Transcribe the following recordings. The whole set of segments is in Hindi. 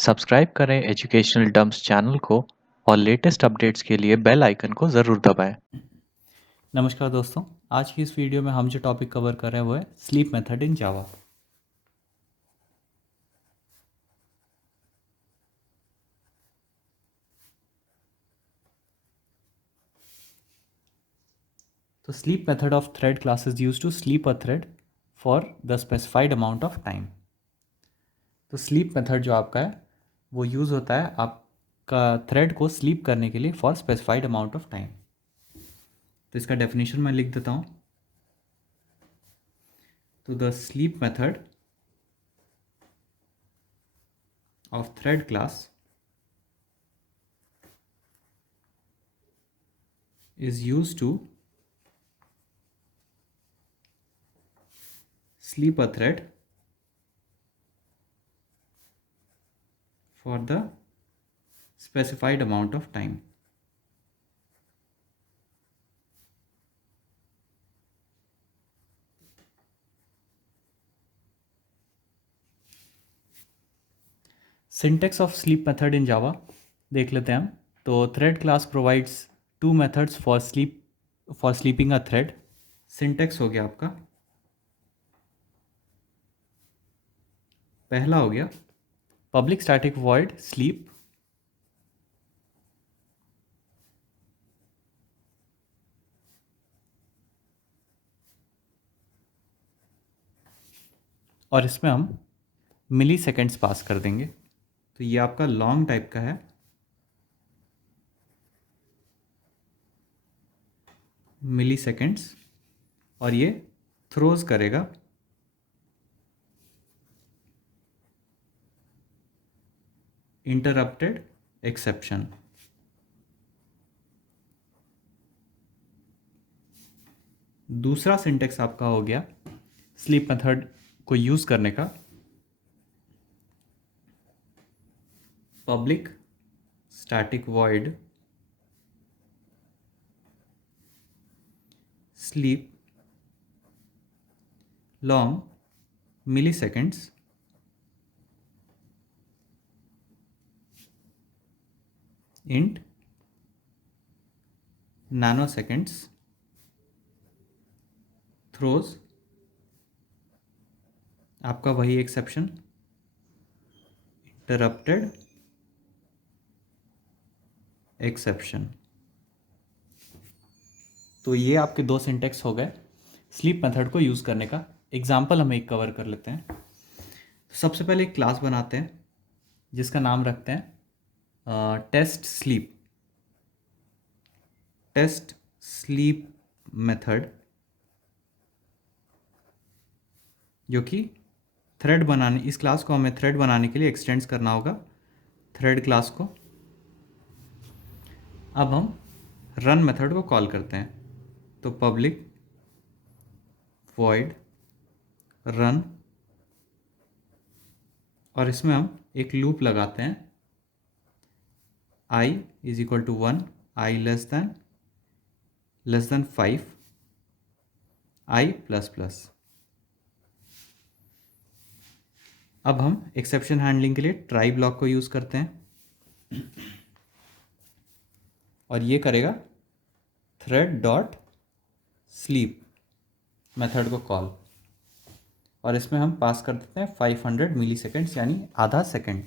सब्सक्राइब करें एजुकेशनल डम्प्स चैनल को और लेटेस्ट अपडेट्स के लिए बेल आइकन को ज़रूर दबाएं। नमस्कार दोस्तों, आज की इस वीडियो में हम जो टॉपिक कवर कर रहे हैं वो है स्लीप मेथड इन जावा। तो sleep method of thread class is use to sleep a thread for the specified amount of time. तो स्लीप मेथड जो आपका है वो यूज़ होता है आपका थ्रेड को स्लीप करने के लिए for specified amount of time. तो इसका डेफिनेशन मैं लिख देता हूँ। तो the sleep method of thread class is used to sleep a thread for the specified amount of time. Syntax of sleep method in Java देख लेते हैं हम। तो thread class provides two methods for sleeping a thread. Syntax हो गया आपका, पहला हो गया पब्लिक स्टैटिक वॉइड स्लीप, और इसमें हम मिली सेकेंड्स पास कर देंगे। तो ये आपका लॉन्ग टाइप का है। मिली सेकेंड्स, और ये थ्रोज करेगा इंटरप्टेड एक्सेप्शन। दूसरा सिंटेक्स आपका हो गया स्लीप मेथड को यूज़ करने का, public static void sleep long milliseconds int nanoseconds throws आपका वही एक्सेप्शन इंटरप्टेड एक्सेप्शन। तो ये आपके दो सिंटेक्स हो गए स्लीप मेथड को यूज़ करने का। एग्जाम्पल हम एक कवर कर लेते हैं। तो सबसे पहले एक क्लास बनाते हैं जिसका नाम रखते हैं test sleep. Test sleep method, जो कि थ्रेड बनाने, इस क्लास को हमें थ्रेड बनाने के लिए एक्सटेंड्स करना होगा थ्रेड क्लास को। अब हम रन मेथड को कॉल करते हैं। तो पब्लिक वॉइड रन, और इसमें हम एक लूप लगाते हैं i is equal to 1, i less than 5, i plus plus. अब हम एक्सेप्शन हैंडलिंग के लिए ट्राई ब्लॉक को यूज़ करते हैं, और ये करेगा थ्रेड डॉट स्लीप मेथड को कॉल, और इसमें हम पास कर देते हैं 500 मिली सेकेंड्स यानी आधा सेकेंड।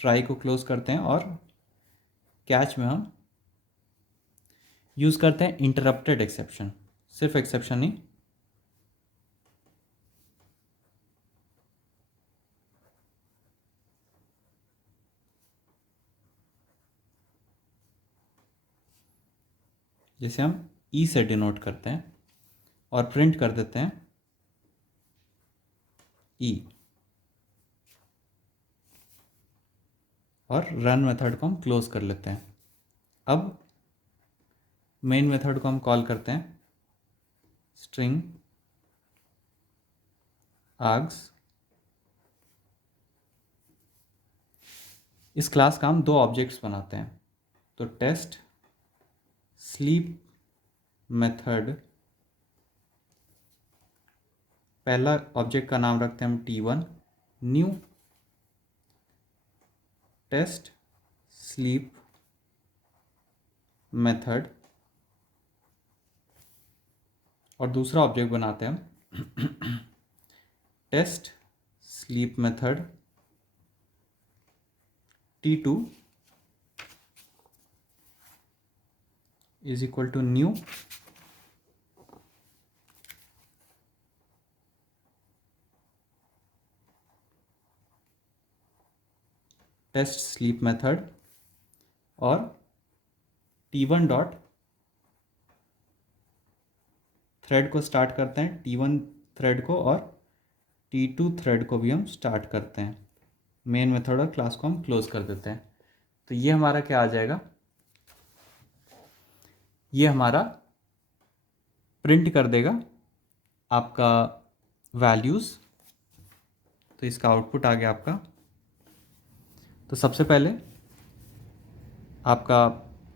ट्राई को क्लोज करते हैं और कैच में हम यूज़ करते हैं इंटरप्टेड एक्सेप्शन, सिर्फ एक्सेप्शन ही। जैसे हम ई से डिनोट करते हैं और प्रिंट कर देते हैं ई, और रन मेथड को हम क्लोज कर लेते हैं। अब मेन मेथड को हम कॉल करते हैं स्ट्रिंग आर्ग्स। इस क्लास का हम दो ऑब्जेक्ट्स बनाते हैं। तो टेस्ट स्लीप मेथड, पहला ऑब्जेक्ट का नाम रखते हैं हम t1 new test sleep method, और दूसरा ऑब्जेक्ट बनाते हैं हम test sleep method T2 is equal to new test sleep method, और T1 डॉट थ्रेड को स्टार्ट करते हैं, T1 थ्रेड को, और T2 थ्रेड को भी हम स्टार्ट करते हैं। मेन मेथड और क्लास को हम क्लोज कर देते हैं। तो ये हमारा क्या आ जाएगा, ये हमारा प्रिंट कर देगा आपका वैल्यूज़। तो इसका आउटपुट आ गया आपका। तो सबसे पहले आपका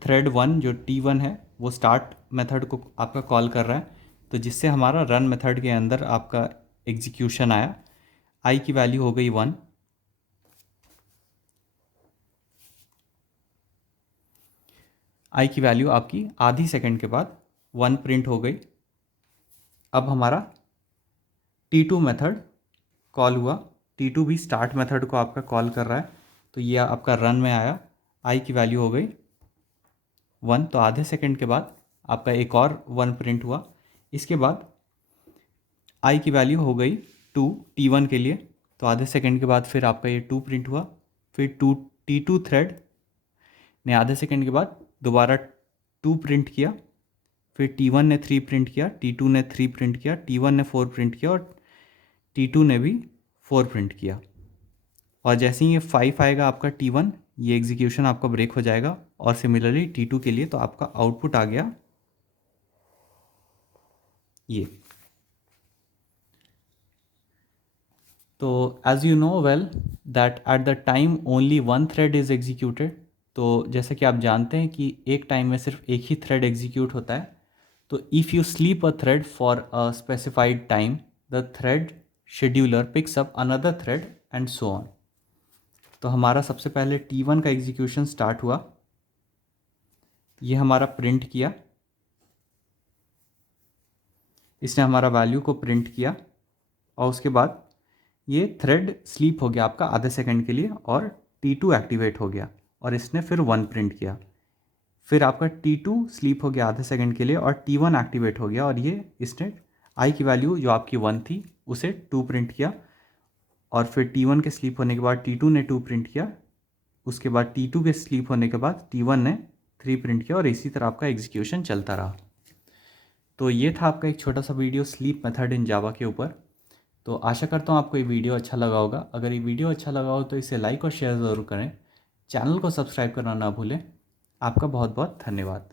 थ्रेड 1 जो T1 है वो स्टार्ट मेथड को आपका कॉल कर रहा है, तो जिससे हमारा रन मेथड के अंदर आपका एग्जीक्यूशन आया। आई की वैल्यू हो गई 1, आई की वैल्यू आपकी आधी सेकंड के बाद 1 प्रिंट हो गई। अब हमारा T2 मेथड कॉल हुआ, T2 भी स्टार्ट मेथड को आपका कॉल कर रहा है, तो ये आपका रन में आया। आई की वैल्यू हो गई 1, तो आधे सेकंड के बाद आपका एक और 1 प्रिंट हुआ। इसके बाद आई की वैल्यू हो गई 2 T1 के लिए, तो आधे सेकंड के बाद फिर आपका ये 2 प्रिंट हुआ। फिर T2 थ्रेड ने आधे सेकंड के बाद दोबारा 2 प्रिंट किया। फिर T1 ने 3 प्रिंट किया, T2 ने 3 प्रिंट किया, T1 ने 4 प्रिंट किया, और T2 ने भी 4 प्रिंट किया। और जैसे ही ये 5 आएगा आपका T1, ये एग्जीक्यूशन आपका ब्रेक हो जाएगा। और सिमिलरली T2 के लिए, तो आपका आउटपुट आ गया ये। तो as you know well that at the time only one thread is executed. तो जैसे कि आप जानते हैं कि एक टाइम में सिर्फ एक ही थ्रेड एग्जीक्यूट होता है। तो if you sleep a thread for a specified time, the thread scheduler picks up another thread and so on. तो हमारा सबसे पहले T1 का एग्जीक्यूशन स्टार्ट हुआ, ये हमारा प्रिंट किया, इसने हमारा वैल्यू को प्रिंट किया, और उसके बाद ये थ्रेड स्लीप हो गया आपका आधे सेकंड के लिए, और T2 एक्टिवेट हो गया, और इसने फिर 1 प्रिंट किया। फिर आपका T2 स्लीप हो गया आधे सेकंड के लिए, और T1 एक्टिवेट हो गया, और ये इसने आई की वैल्यू जो आपकी 1 थी उसे 2 प्रिंट किया। और फिर T1 के स्लीप होने के बाद T2 ने 2 प्रिंट किया। उसके बाद T2 के स्लीप होने के बाद T1 ने 3 प्रिंट किया, और इसी तरह आपका एग्जीक्यूशन चलता रहा। तो ये था आपका एक छोटा सा वीडियो स्लीप मेथड इन जावा के ऊपर। तो आशा करता हूँ आपको ये वीडियो अच्छा लगा होगा। अगर ये वीडियो अच्छा लगा हो तो इसे लाइक और शेयर ज़रूर करें। चैनल को सब्सक्राइब करना ना भूलें। आपका बहुत बहुत धन्यवाद।